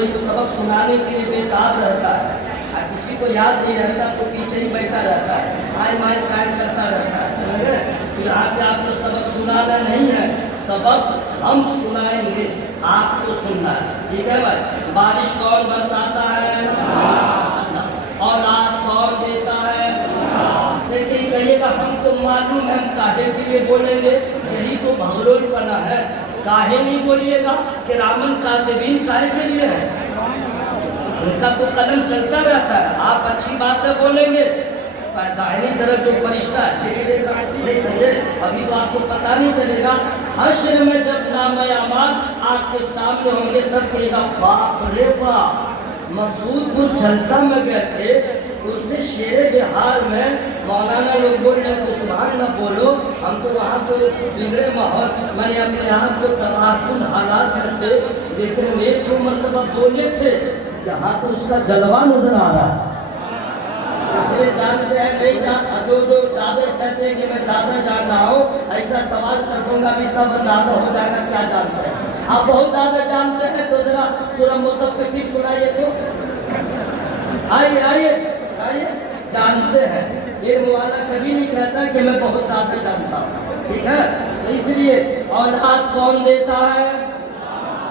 कोई सबक सुनाने के लिए बेताब रहता है, और किसी को याद नहीं रहता तो पीछे ही बैठा रहता है, हाय माय काय करता रहता है। समझे? तो यहाँ पे आपको सबक सुनाना नहीं है, सबक हम सुनाएंगे, आपको सुनना है। ठीक है भाई? बारिश कौन बरसाता है? अल्लाह। औलाद कौन देता है? देखिए, कहिएगा हमको मालूम है, हम काहे के लिए बोलेंगे? यही तो भगलोलपना है। काहे नहीं बोलिएगा कि रामन कातिबीन काहे के लिए है? उनका तो कलम चलता रहता है। आप अच्छी बातें बोलेंगे, दाहिनी तरफ जो फरिश्ता है देख लेगा, नहीं समझे? अभी तो आपको पता नहीं चलेगा। हश्र में जब नाम-ए-अमाल आपके सामने होंगे तब कहेगा बाप रे बाप। मकसूदपुर जलसा में गए थे, उससे शेरे बिहार में मौलाना लोग बोल रहे थे सुभान अल्लाह बोलो, हम तो वहाँ तो बिगड़े माहौल मैंने अपने आप को तबाहकुन हालात में थे, लेकिन एक दो मरतबा बोले थे, यहाँ तो उसका जलवा नजर आ रहा है। इसलिए जानते हैं नहीं जान, जो ज़्यादा कहते हैं कि मैं ज़्यादा जान रहा हूँ, ऐसा सवाल कर दूंगा भी सब अंदाजा हो जाएगा क्या जानते हैं। आप बहुत ज़्यादा जानते हैं तो जरा सूरह मुतफ़्फ़िफ़ीन सुनाइए तो। आइए आइए आइए, जानते हैं। एक वाला कभी नहीं कहता कि मैं बहुत ज़्यादा जानता हूँ। ठीक है? तो इसलिए औलाद कौन देता है?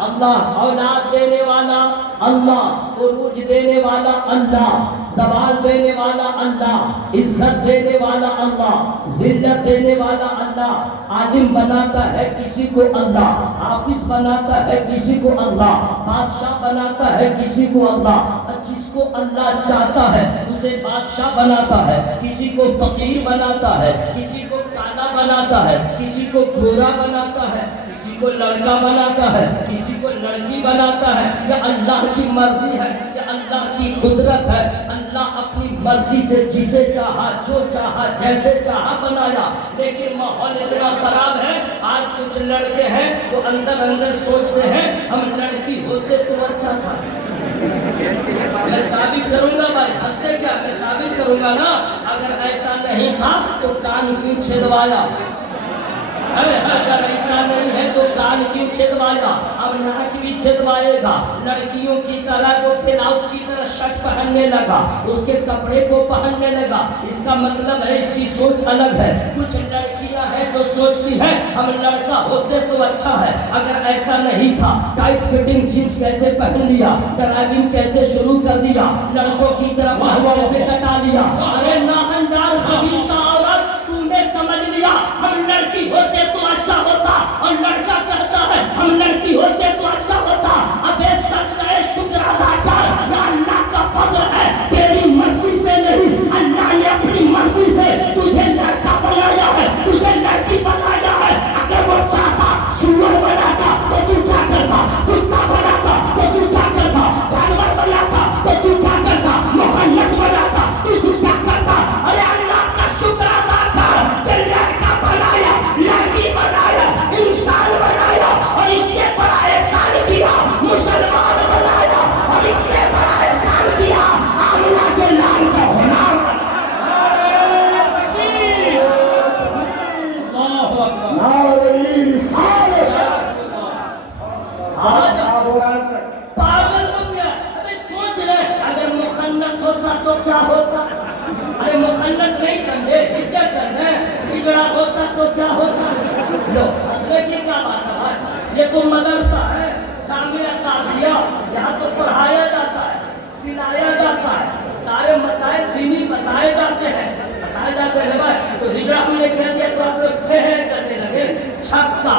अल्लाह। औलाद देने वाला अल्लाह, उरूज देने वाला अल्लाह, सवाल देने वाला अल्लाह, इज्जत देने वाला अल्लाह, जिल्लत देने वाला अल्लाह, आलिम बनाता है किसी को अल्लाह, हाफिज बनाता है किसी को अल्लाह, बादशाह बनाता है किसी को अल्लाह। जिसको अल्लाह चाहता है उसे बादशाह बनाता है, किसी को फकीर बनाता है, किसी को काला बनाता है, किसी को गोरा बनाता है, किसी को लड़का बनाता है, किसी को लड़की बनाता है। यह अल्लाह की मर्जी है, यह अल्लाह की कुदरत है। अल्लाह अपनी मर्जी से जिसे चाहा, जो चाहा, जैसे चाहा बनाया। लेकिन माहौल इतना खराब है, आज कुछ लड़के हैं तो अंदर अंदर सोचते हैं हम लड़की होते तो अच्छा था। मैं साबित करूंगा भाई, हंसते क्या? मैं साबित करूंगा ना। अगर ऐसा नहीं था तो कान क्यों छेदवाया? अगर ऐसा नहीं है तो कान क्यों छेदवाया? अब नाक भी छेदवाएगा। लड़कियों की तरह तो ब्लाउज की तरह शर्ट पहनने लगा, उसके कपड़े को पहनने लगा। इसका मतलब है इसकी सोच अलग है। कुछ लड़कियां हैं जो सोचती है हम लड़का होते तो अच्छा है। अगर ऐसा नहीं था, टाइट फिटिंग जींस कैसे पहन लिया, ड्राइविंग कैसे शुरू कर दिया, लड़कों की तरह बाल कैसे कटा लिया। अरे नाहनजान खबीसा औरत, तूने समझ लिया हम लड़की होते तो अच्छा होता, और लड़का कहता है हम लड़की होते तो अच्छा होता। अबे सजदा शुक्र अदा कर, या अल्लाह का फजल है, तेरी मर्जी से नहीं, अल्लाह ने अपनी मर्जी से तुझे लड़का बनाया है, तुझे लड़की बनाया है। अगर वो चाहता सुअर बनाता तो तू क्या करता? कुत्ता बनाता तो तू क्या करता? जानवर बनाता तो तू क्या करता? मुखन्नस बनाता तो तू क्या करता? अरे अल्लाह का शुक्र अदा कर कि लड़का बनाया, लड़की बनाया, इंसान बनाया, और इससे बड़ा एहसान किया मुसलमान बनाया, और इससे बड़ा एहसान किया आमना के लाल का गुलाम पागल हो गया। अबे सोच ले, अगर मुखन्नस होता तो क्या होता? अरे मुखन्नस नहीं समझे, क्या करना है? बिगड़ा होता तो क्या होता? लो, हंसने की क्या बात है भाई? ये तो मदरसा है, जामिया कादरिया, यहाँ तो पढ़ाया जाता है, पिलाया जाता है, सारे मसाइल दीनी बताए जाते हैं भाई। तो हिजरा हमने कह दिया तो आप लोग करने लगे, छक्का।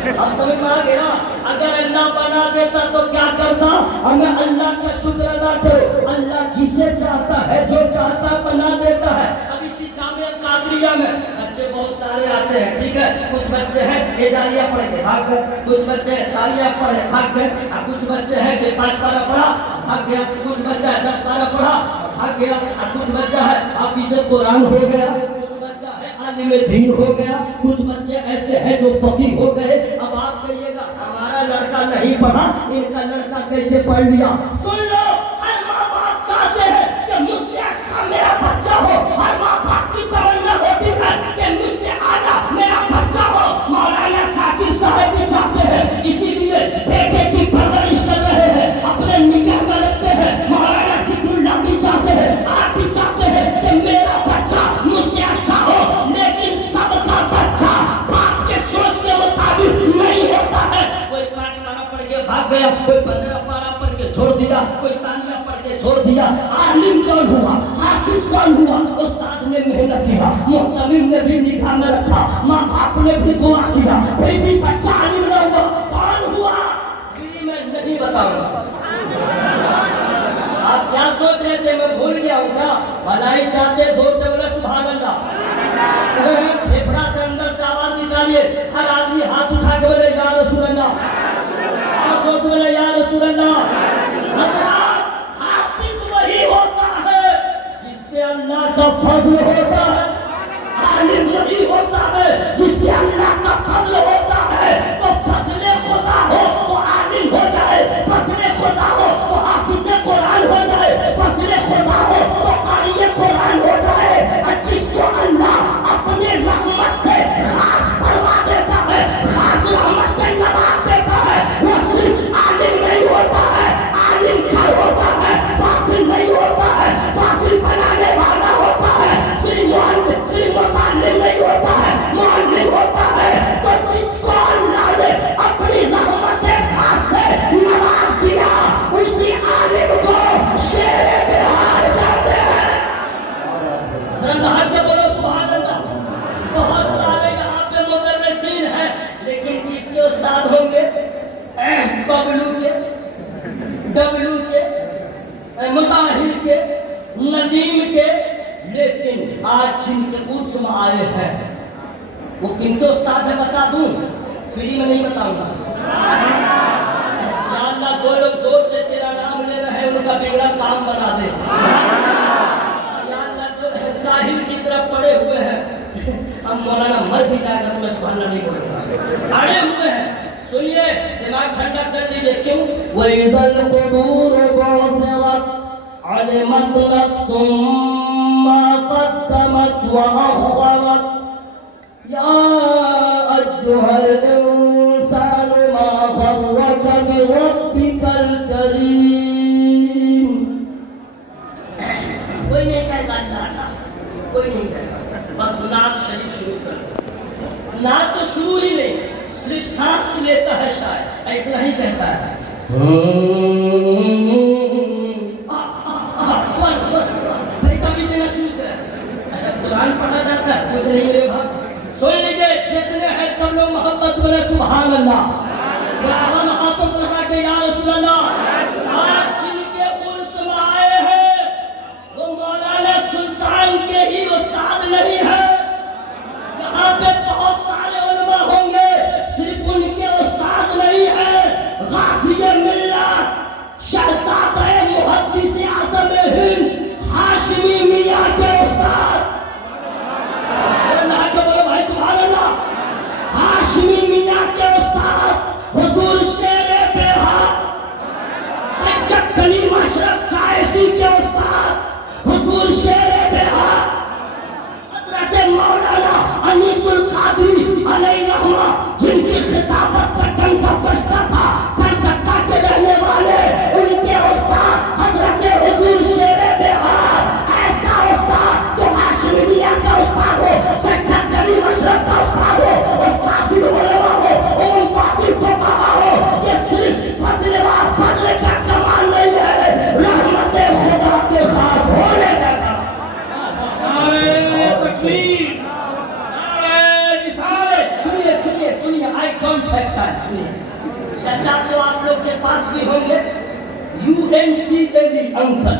अब समझ में आ गया? अगर अल्लाह बना देता तो क्या करता? हमें अल्लाह का शुक्र अदा करो। अल्लाह जिसे चाहता है, जो चाहता बना देता है। अब इसी जामिया कादरिया में बच्चे बहुत सारे आते हैं, ठीक है? कुछ बच्चे हैं एदारिया पढ़ के भाग गए, कुछ बच्चे हैं सालिया पढ़े भाग गए, कुछ बच्चे हैं कि 5 पारा पढ़ा भाग गया, कुछ बच्चा है 10 पारा पढ़ा भाग गया, कुछ बच्चा है हाफिज़ कुरान हो गया, कुछ बच्चा है आलिम दीन हो गया, कुछ बच्चे ऐसे हैं जो फकीह हो गए। अब आप कहिएगा हमारा लड़का नहीं पढ़ा, इनका लड़का कैसे पढ़ लिया? सुन लो, हर माँ बाप चाहते हैं कि मुझसे अच्छा मेरा बच्चा हो, हर माँ बाप की तमन्ना होती है कि मुझसे आला मेरा बच्चा हो। मौलाना साकिब साहब भी चाहते हैं, इसीलिए बेटे की परवरिश कर रहे हैं। भाग गया, कोई 15 पारा पढ़ के छोड़ दिया, कोई सानिया पढ़ के छोड़ दिया। आलिम कौन हुआ, हाफिज कौन हुआ? उस्ताद ने मेहनत किया, मोहतमिम ने भी निगाह में रखा, माँ बाप ने भी दुआ किया, फिर भी बच्चा आलिम न हुआ। कौन हुआ? फ्री में नहीं बताऊंगा। आप क्या सोच रहे थे मैं भूल गया हूँ क्या? भलाई चाहते जोर से बोले सुभान अल्लाह। फेफड़ा से अंदर से आवाज निकालिए, हर आदमी हाथ उठा के बोले या रसूल अल्लाह, जोर से बोले या रसूल अल्लाह। हज़रात, हाफिज वही होता है जिस पे अल्लाह का फजल होता है, आलिम वही होता है जिस पे अल्लाह का फजल होता है। तो फजले खुदा हो तो आलिम हो जाए, फजले खुदा हो तो हाफिज कुरान हो जाए, फजले खुदा हो तो कारी कुरान हो जाए। और जिसको अल्लाह अपने रहमत से खास फरमा देता है, खास रहमत से नवाज देता है, वो सिर्फ आलिम नहीं होता है, आलिम घर होता है, फासिल नहीं होता है, फासिल बनाने वाला होता है, सिर्फ मुताल्लिम नहीं होता है, मुअल्लिम होता है। तो जिसको अल्लाह ने अपनी रहमत खास से नवाज दिया, उसी आलिम को शेर बिहार कहते हैं। ज़रा के बोलो सुभान अल्लाह। बहुत सारे यहाँ पे मुदर्रिसीन हैं, लेकिन किसके उस्ताद होंगे? बबलू के, डबलू के, मुजाहिर के, नदीम के। लेकिन आज जिनके उर्स में आए हैं वो किनके उस्ताद है बता दूं? फ्री में नहीं बताऊंगा। या अल्लाह, जो लोग जोर से तेरा नाम ले रहे हैं उनका बिगड़ा काम बना दे। या अल्लाह, जो काहिल की तरफ पड़े हुए हैं, हम मौलाना मर भी जाएगा तो मैं सुभान अल्लाह नहीं बोलूंगा, अड़े हुए हैं। सुनिए, दिमाग ठंडा कर लीजिए। क्यों? वइदल कुबूर बुअ्थिरत अलिमत नफ्सुम मा क़द्दमत व अख़रत या अय्युहल इंसानु मा ग़र्रक बिरब्बिकल करीम। कोई नहीं कहेगा अल्लाह, कोई नहीं कहेगा, बस नात शरीफ शुरू कर दो। नात तो शुरू ही नहीं, सिर्फ सांस लेता है शायद, इतना ही कहता है। पैसा भी देना शुरू कर। जब कुरान पढ़ा जाता है कुछ नहीं मेरे भाई। सुन लीजिए, जितने हैं सब लोग मोहब्बत से बोले सुभान अल्लाह। हम हाथों को लगा के या रसूल अल्लाह। आज जिनके उर्स में आए हैं वो मौलाना सुल्तान के ही उस्ताद नहीं है। यहाँ पे बहुत सारे उलमा होंगे, सिर्फ उनके उस्ताद नहीं है। गाज़िए मिल्लत, शहज़ादे मुहद्दिस आज़म हिंद हाशमी मियां के उस्ताद। अल्लाह के बोलो भाई सुभान अल्लाह। हाशमी मियां के उस्ताद हुजूर शेर बेहार सज्जद कलीम अशरफ चायसी के उस्ताद हुजूर शेर बेहार हज़रत मौलाना अनीसुल कादरी अलैहि रहमा, जिनकी खिताबत का डंका बजता था, कलकत्ता के रहने वाले, उनके उस्ताद हज़रत हुजूर शेर बेहार। ऐसा उस्ताद जो हाशमी मियां का उस्ताद हो, सज्जद कलीम अशरफ का उस्ताद हो, उस्ताद उलमा हो, मुंतासिब फुक़हा हो, ये सिर्फ फज़ल का कमाल नहीं है, रहमत खुदा के खास होने का कमाल। सुनिए, आई डोंट हैव टाइम। सुनिए, चचा तो आप लोग के पास भी होंगे। UNCLE अंकल,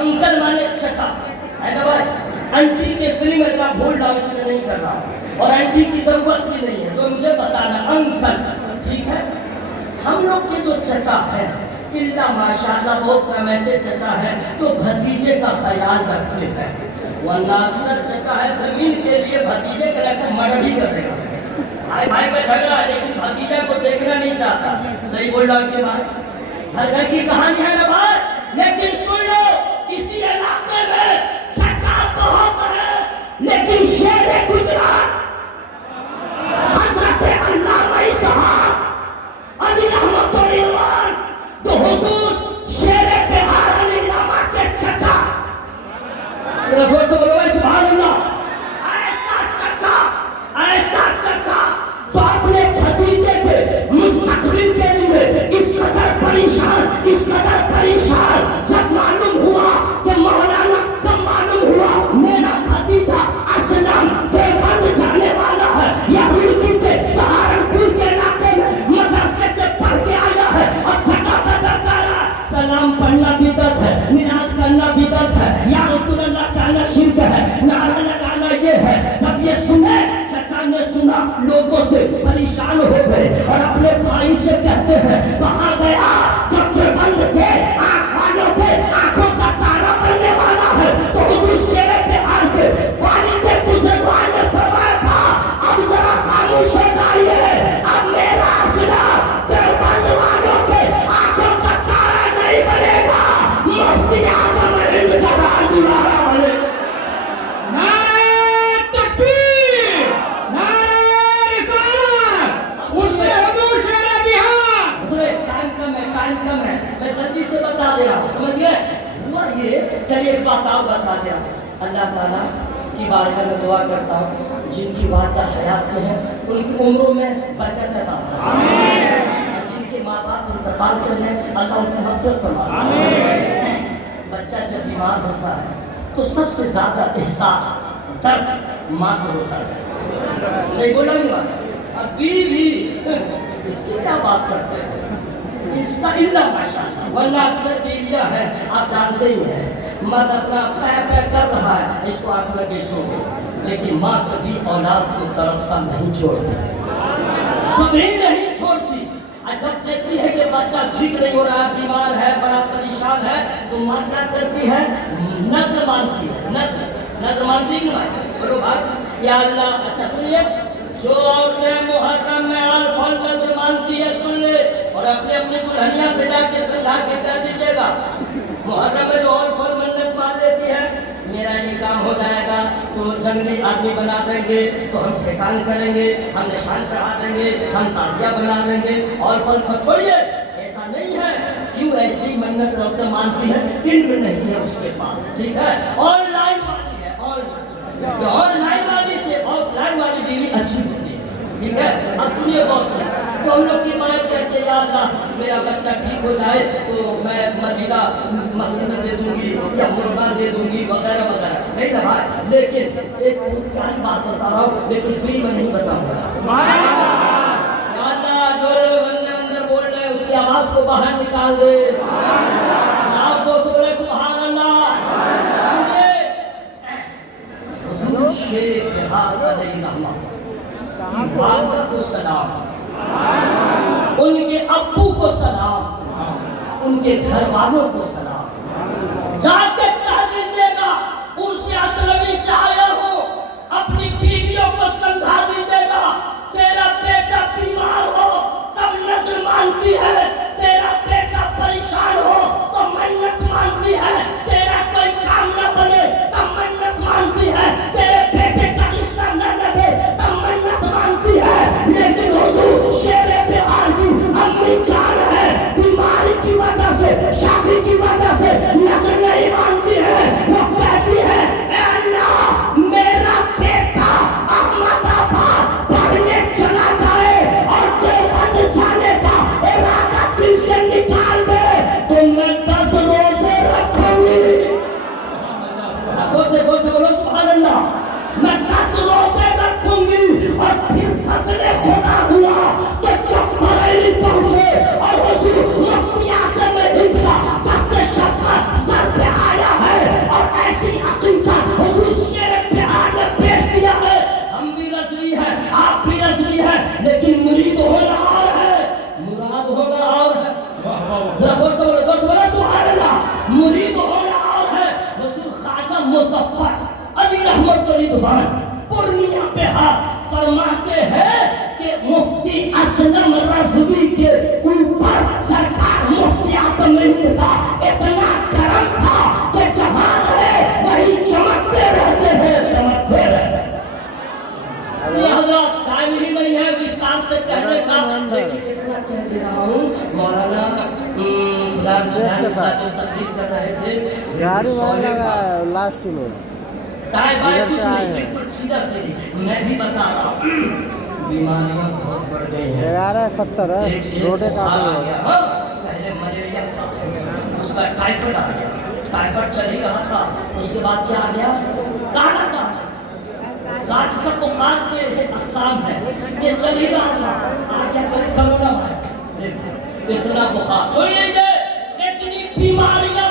अंकल माने चचा है ना भाई। आंटी के स्पेलिंग में मैं भूल रहा हूँ, इसलिए नहीं कर रहा हूँ, और आंटी की जरूरत भी नहीं है, तो मुझे बताना अंकल, ठीक है। हम लोग के जो चचा है इल्ला माशाअल्लाह बहुत कम ऐसे चचा है तो भतीजे का ख्याल रखते हैं, वरना अक्सर चचा है जमीन के लिए भतीजे के लिए मर्डर ही कर देगा। भाई भाई का झगड़ा है लेकिन भतीजा को देखना नहीं चाहता। सही बोल रहा कि भाई, हर घर की कहानी है ना भाई। लेकिन सुन लो, इसी इलाके में चचा बहुत है, लेकिन शेर गुजरात हजरत अल्लामा इसहाक अली रहमतुल्लाह रिजवान, जो हुजूर शेर बिहार अली रहमा के चचा, जोर से बोलो भाई सुभान अल्लाह। ऐसा चचा जो अपने भतीजे के मुस्तकबिल के लिए ہے کہاں گیا جب کہ بند کے آنکھ والوں کے آنکھوں کا تارا بننے والا ہے تو حضور شیر بہار کے پانی کے بزرگوان نے فرمایا تھا اب ذرا خاموش ہو جائیے اب میرا اصلہ دیوبند والوں کے آنکھوں کا تارا نہیں بنے گا مفتی اعظم ہند کا راج دوبارہ بنے گا سمجھ گئے ہوا یہ چلیے ایک بات آپ بتا دیا اللہ تعالیٰ کی بارگاہ میں دعا کرتا ہوں جن کی وعدہ حیات سے ہے ان کی عمروں میں برکت عطا فرمائے جن کے ماں باپ انتقال کر ہیں اللہ ان کی مغفرت فرمائے بچہ جب بیمار ہوتا ہے تو سب سے زیادہ احساس درد ماں کو ہوتا ہے صحیح بولا ہی بات اب بیوی اس کی کیا بات کرتے ہیں اس کا اللہ ماشاءاللہ ورنہ اکثر بیویاں ہیں آپ جانتے ہی ہیں مرد اپنا پہ کر رہا ہے اس کو آنکھ لگے سو لیکن ماں کبھی اولاد کو تڑپتا نہیں چھوڑتی کبھی نہیں چھوڑتی جب دیکھتی ہے کہ بچہ ٹھیک نہیں ہو رہا ہے بیمار ہے بڑا پریشان ہے تو ماں کیا کرتی ہے نظر مانتی ہے نظر مانتی کہ نہیں بولو بھائی یا اللہ اچھا سنیے جو عورتیں محرم میں الفل نظر مانتی ہے سن لے اور اپنے اپنے دلہنیاں سے جا کے سمجھا کے کہہ دیجیے گا محرم میں جو الفل منت مان لیتی ہے میرا یہ کام ہو جائے گا تو جنگلی آدمی بنا دیں گے تو ہم ٹھیکان کریں گے ہم نشان چڑھا دیں گے ہم تازیہ بنا دیں گے الفل سب چھوڑیے ایسا نہیں ہے کیوں ایسی منت عورتیں مانتی ہیں علم نہیں ہے اس کے پاس ٹھیک ہے آن لائن والی ہے آن لائن والی سے آف لائن والی بیوی اچھی ہوتی ہے ٹھیک ہے اب سنیے بہت سے تو ہم لوگ کی مائیں کہتے ہیں یا اللہ میرا بچہ ٹھیک ہو جائے تو میں مدینہ مسجد دے دوں گی یا مرغا دے دوں گی وغیرہ وغیرہ نہیں نا بھائی لیکن ایک پیاری بات بتا رہا ہوں لیکن فری میں نہیں بتاؤں گا یا اللہ جو لوگ اندر بول رہے ہیں اس کی آواز کو باہر نکال دے آپ کو بولے سبحان اللہ حضور شیر بہار علیہ رحمہ کی والدہ کو سلام ان کے ابو کو سلام ان کے گھر والوں کو سلام جا کے کہہ دیجیے گا عرس اسلمی سے آیا ہوں اپنی بیویوں کو سمجھا دیجیے گا تیرا بیٹا بیمار ہو تب نظر مانتی ہے تیرا بیٹا پریشان ہو تو منت مانتی ہے تیرا کوئی کام نہ بنے تب منت مانتی ہے تیرے بیٹے کا رشتہ نہ لگے تب منت مانتی ہے لیکن حضور شیر بہار کی امی جان ہے بیماری کی وجہ سے شادی کی وجہ سے نظر نہیں مانتی ہے وہ کہتی ہے اے اللہ میرا بیٹا احمد آباد پڑھنے چلا جائے اور دیوبند جانے کا ارادہ دل سے نکال دے تو میں 10 روزے رکھوں گی بولو سبحان اللہ میں 10 روزے رکھوں گی اور پھر فضل خدا ہوا تو جب بریلی پہنچے اور حضور مفتی اعظم ہند کا دست شفقت سر پہ آیا ہے اور ایسی عقیدہ حضور شیر بہار نے پیش کیا ہے ہم بھی رضوی ہیں آپ بھی رضوی ہیں لیکن مرید ہونا اور ہے مراد ہونا اور ہے ذرا سبحان اللہ مرید ہونا اور ہے حضور خواجہ مظفر علی رحمت رضوان پورنیہ پہ ہاتھ فرماتے ہیں کہ مفتی اسلم رضوی کے اوپر سرکار مفتی اعظم ہند کا اتنا کرم تھا کہ جہان ہے وہی چمکتے رہتے ہیں چمکتے رہتے ہیں یہ حضرات ٹائم ہی نہیں ہے وستار سے کہنے کا لیکن اتنا کہہ دے رہا ہوں مولانا غلام جنانی صاحب جو تقریر کر رہے تھے یار لاسٹ میں دائیں بائیں کچھ نہیں بالکل سیدھا سیدھی میں بھی بتا رہا ہوں بیماریاں بہت بڑھ گئی ہیں یار 70 ہے ایک سے روٹے کا پہلے ملیریا تھا اس کا ٹائیفائڈ آ گیا ٹائیفائڈ چل ہی رہا تھا اس کے بعد کیا آ گیا کالا تھا کاٹ سب بخار کے اقسام ہے یہ چل ہی رہا تھا آ گیا کرونا بھائی اتنا بخار سن لیجیے اتنی بیماریاں